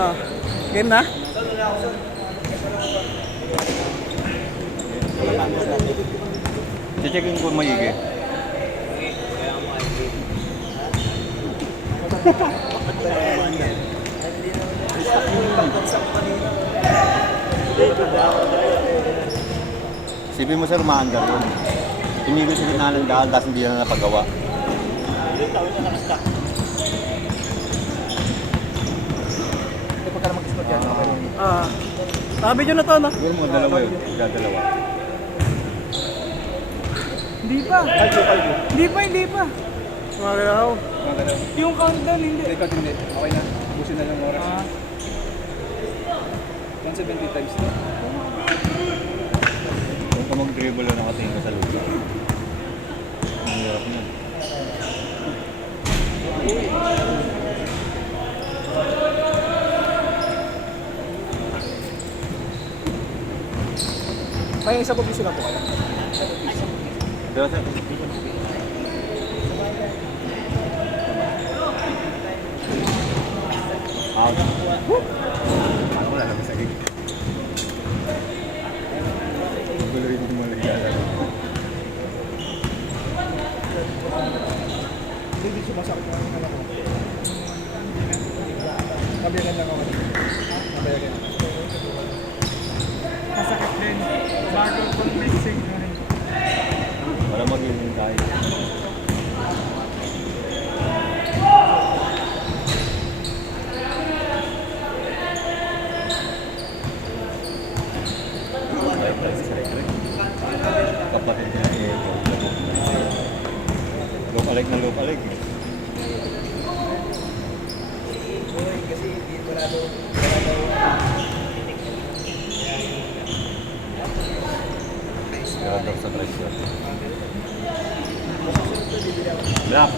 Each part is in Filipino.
Ah, game na? Checkin ko maigi. Sipin mo sir, maandar yun. Tumigil sa gitna ng daan, tapos hindi na napagawa. Ah. Sabi nyo na to, no? Siguro mga dalawa yun, dalawa. Hindi pa. Hindi pa. Magalaw. Yung countdown, hindi. Hindi. Okay na. Busin na lang oras. 170 times na. Kung ka mag-dribble na nakatingin ka sa lupa. Ang hirap na. Kaya isa po piso na po. Pero sir, out. Ano wala naman sa gig. Gulo rin yung mga nagdala. Hindi sumasakit na ang alam ko. Kabiyagan lang ako. Kabiyagan. Masakit din. Bago pang mixing na rin. Para mag-iling tayo. Kapatid niya eh. Look-alike na look-alike eh. Kasi hindi ko na Garador sa presyo. Black.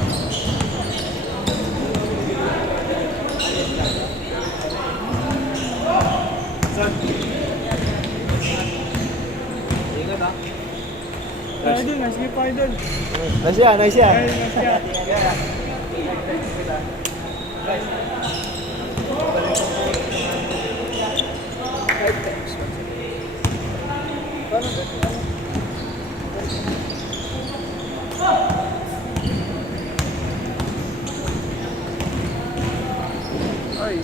Ingat ha. Idol, sige pa idol. Nice yan. Nice yan. Ay.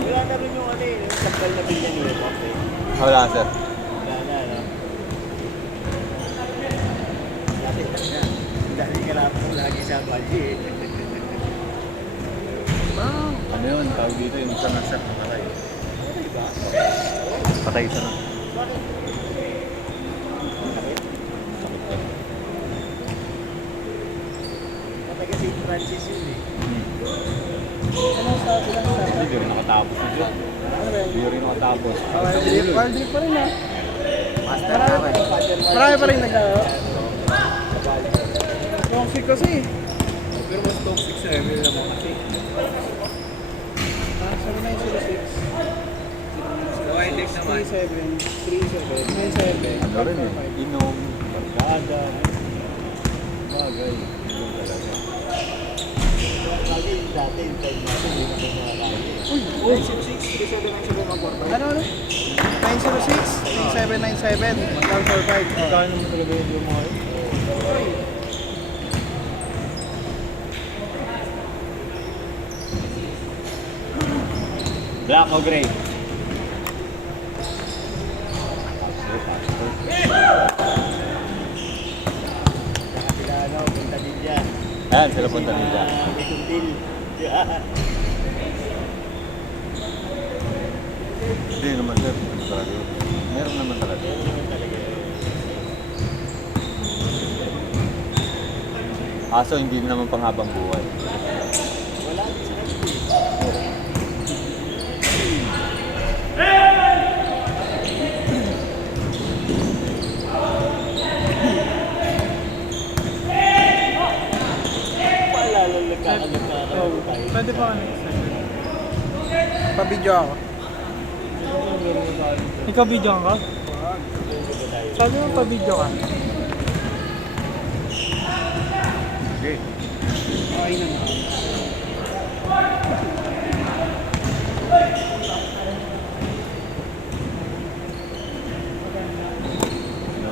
Wala na rin yung ano eh. Yung takbal na bilyan nyo. Wala sir. Dahil kalap mo lagi sa bali eh. Ano yun? Tawag dito yung isa na sir. Patay. Patay isa na. Patay kasi Francis yun eh. Anong sabi lang sa? Hindi rin nakatapos na dyan. Ano ba yun? Hindi rin nakatapos. Wild drip pa rin ha. Master naman. Marami pa rin naglalaro. Toxic kasi. Pero mas toxic sa level naman kasi. 7906. So I think naman. 37, 97, Ano rin eh. Inom, barkada, bagay. Yun talaga. Lagi dati yung time natin, hindi naman nakakali. Uy! 906, 3797 ang portal. Ano? 906, 3797, 145. Kaya naman talaga yung mga yun. Black o gray? Saka sila ano, punta din dyan. Ayan, sila punta nila. May kundil. Hindi naman sir. Ano talaga yun? Meron naman talaga. Aso hindi naman panghabang buhay. Wala din sila. baka nag-excited. Pa-video ako. Ikaw video ka? Sabi mo pa-video ka? Okay. Okay na nga.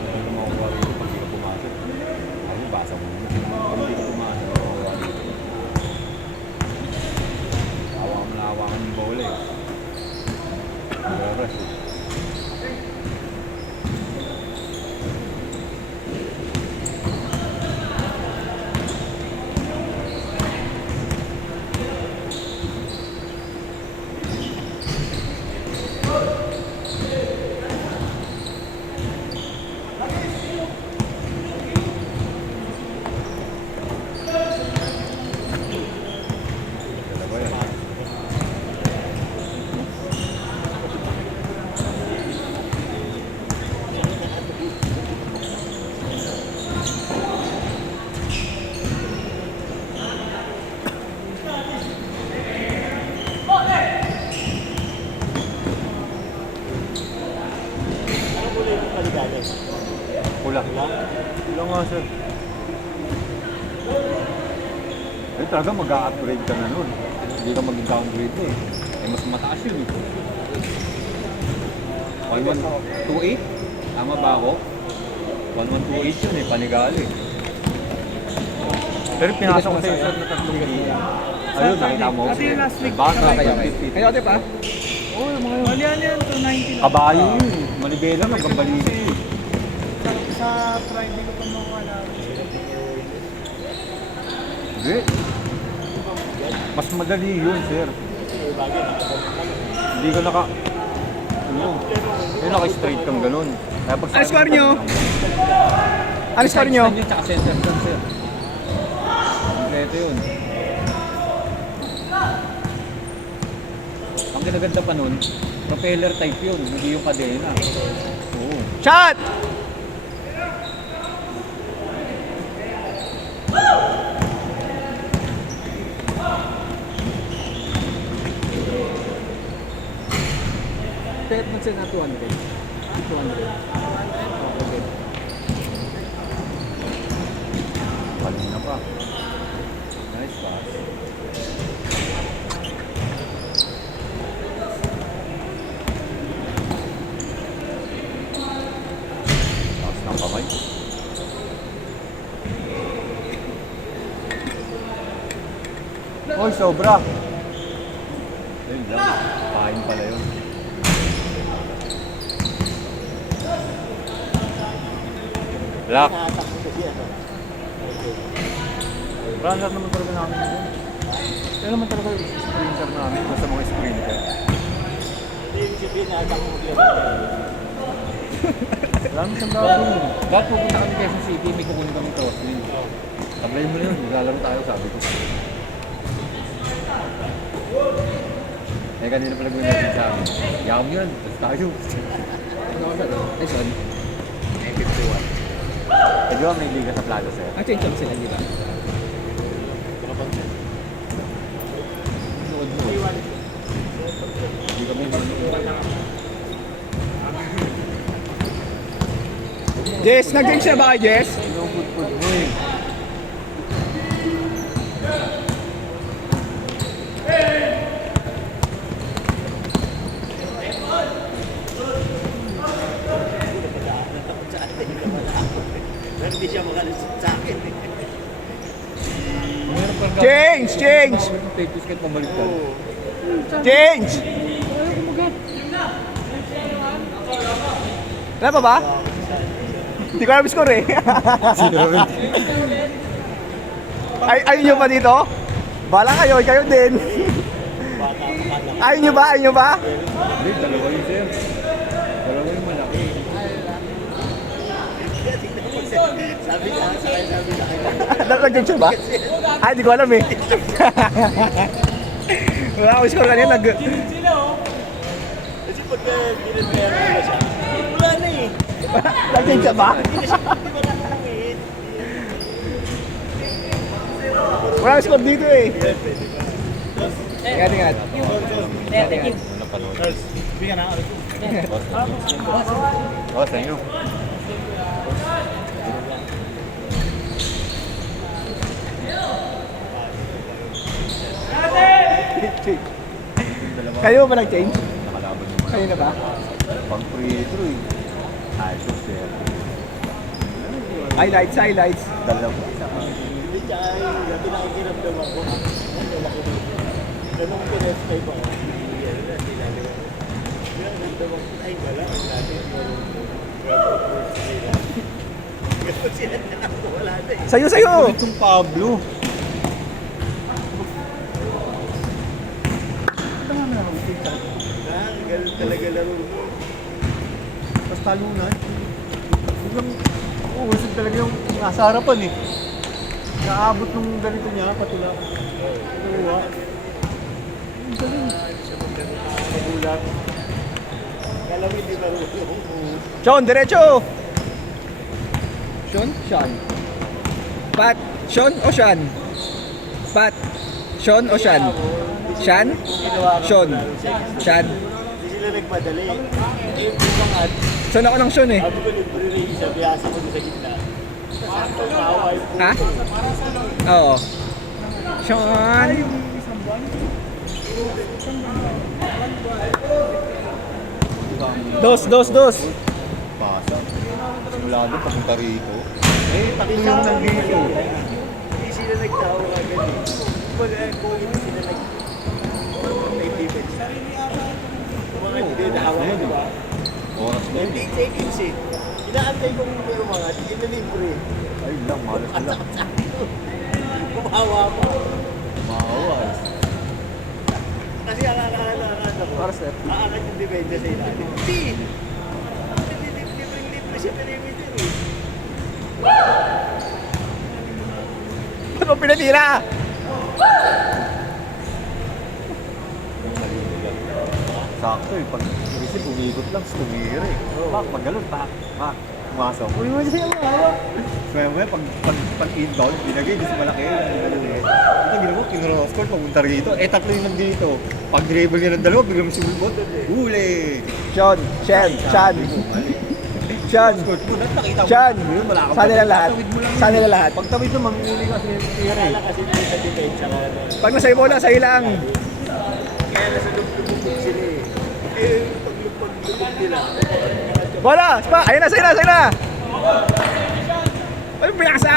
Hindi ko makukuha rito pag hindi ka pumasok. Ano, basa mo naman. Pag hindi ka pumasok, makukuha rito. Hawakan mo na hawakan yung bola eh. Nag-rush eh. Dalawa yan. Ano kulay yung paligalig? Pula. Wala nga sir. Eh talaga mag-upgrade ka na nun. Hindi ka mag-downgrade eh. Eh mas mataas yun eh. 1128? Tama ba ako? 1128 yun eh, panigali. Pero pinasok ko sa'yo sir na 3 PM. Ayun, nakita mo. Kasi yung last week, Baka kaya kaya. Kayo, di ba? Oo, yung mga yun. Mali yan, 290 lang. Kabayo yun eh. Manibela, magkabalik. Sa Friday ko pa mawala. Hindi. Mas madali yun, sir. Eh, bagay, nakabalik ka. Hindi ka naka... Ano? Yung naka-straight kang ganun. Kaya pag Ano score nyo? Ano score nyo? Side stand yun, tsaka center stand, sir. Kompleto yun. Ang kinaganda pa nun, propeller type yun, hindi yung kadena. Oo. Shot! Pet mo siya na 200. 200. Okay. Kanina pa. Nice pass. Taas ng kamay. Oy, sobra. Ayun lang. Kain pala yun. Lock. Nakatakbo kasi ano. Runner naman talaga namin yun. Yan naman talaga yung sprinter namin. Nasa mga sprinter. Hindi yung sabihin na atakbo kasi ano. Marami siyang gagawin. Dahil pupunta kami Quezon City, may kukunin kami crosswind. Sablay mo na yun, maglalaro tayo, sabi ko. Eh, kanina pala gawin sa amin. Yam yun, tapos tayo. Ano ka sa Ay, son. May 51. Eh, di ba may liga sa Plaza, sir? Ang change sila, di ba? Nood mo. Hindi kami Jess, nag-drink siya ba kayo, Jess? Pinupud-pud mo eh. Pero hindi siya makalusot sa akin. Meron pang Change, change! Take this kahit pabalik ka. Change! Wala pa ba? Hindi ko alam score eh. Ayun nyo pa dito? Bala kayo, kayo din. Ayun nyo ba? Ayun nyo ba? Hindi, dalawa yun, sir. Dalawa yung malaki. Sabi niya, sabi niya. Nag-drink siya ba? Ay, hindi ko alam eh. Wala akong score kanina. Kasi pagka ginagawa mo siya, wala na eh. Nag-drink siya ba? Hindi ba nakakangit? Wala akong score dito eh. Ingat, ingat. Napanood. Oh, thank you. Kayo ba nag-change? Nakalaban yung Kayo na ba? pang free throw eh. Ay, so sir. Highlights, highlights. Dalawa. Hindi tsaka yung gabi nakikiramdam ako. Ano ako doon? Ganun pinespay ko. Ano na, sinali ko. Yung nandam ako, ay wala. Ang dati yung ganun sila na ako, wala na eh. Sayo, sayo! Itong Pablo. Ganun talaga laro mo. Tapos talunan. Biglang, usog talaga yung nasa harapan eh. Naabot nung ganito niya, patula. Nakuha. Ang galing. Magulat. Alam hindi marunong. Sean, diretso! Sean? Sean. Pat, Sean o Sean? Pat, Sean o Sean? Sean? Sean. Sean. Hindi sila nagmadali. Eh, bumangat. Sean ako ng Sean eh. Sabi ko, libre-rin siya. Biyasa ko doon sa gitna. Sakto, maawa yung puto. Ha? Oo. Sean. Dos. Pasa. Simula doon, papunta rito. Eh, tatlo yung nandito. Hindi sila nagtawa agad eh. Kumbaga, kung hindi sila may defense. Mga hindi nakawa ko, di ba? Oras na yun. Hindi seconds eh. Inaantay kong may umangat, hindi na libre. Ay lang, malas na lang. Kumawa pa. Maawa eh. Kasi ang akala ko, aangat yung defense sa ilalim. Hindi! Libre siya perimeter eh. Ano pinatira? Sakto eh, pag isip, umikot lang, tumira eh. Pak, pag galon, pak, pumasok. Uy, mo siya maawa. Kaya mo pag inbound, binagay, di sa malaki, ganun eh. Ito, ginawa, kinross court, papunta rito. Eh, tatlo yung nandito. Pag dribble niya ng dalawa, biglang sumulbot. Huli! Sean, Sean. Sean. Court mo, nakita mo. Sean. Yun, wala kang Saan nila lahat? Tawid mo lang Saan yun. nila lahat? Pag tawid mo, manginili ka sa tira eh. Akala kasi hindi sa defense. Pag nasa bola, sa'yo lang. Kaya nasa lupag sila eh. Eh, pag nila. Bola! Spa! Ayun na, sa'yo na! Ay, pinakasa!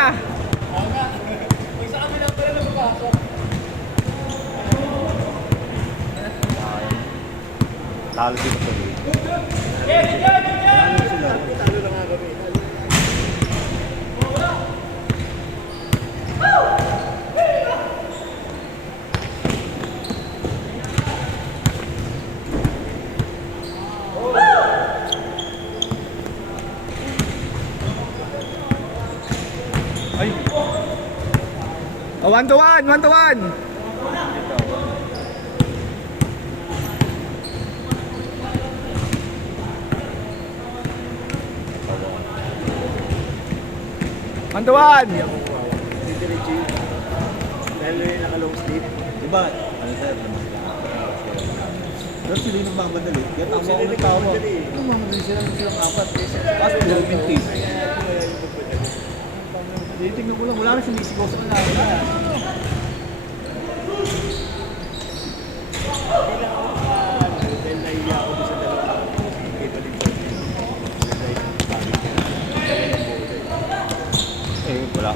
Talo sila sa tuloy. Talo na nga kami. Oh, 1-1! 1-1! Mantuan! Diretso yun. Dahil na yung naka-long sleeve. Diba? Ano sir? Pero sila yung nagmamadali. Kaya tama Sila ako ng tawa. nagmamadali eh. Nagmamadali sila ng silang apat. Kaso yung team. Tingnan ko lang, wala na sumisigaw sa kanila. Hindi lang ako dahil nahiya ako doon sa dalawa. Okay, balik ko. Eh, wala.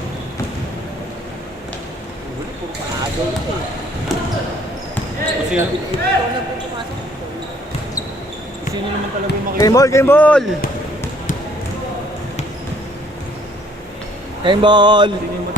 Huli, puro paagaw ito eh. Kasi sino naman talaga yung makikita? Game ball! Game ball! Game ball! Sino yung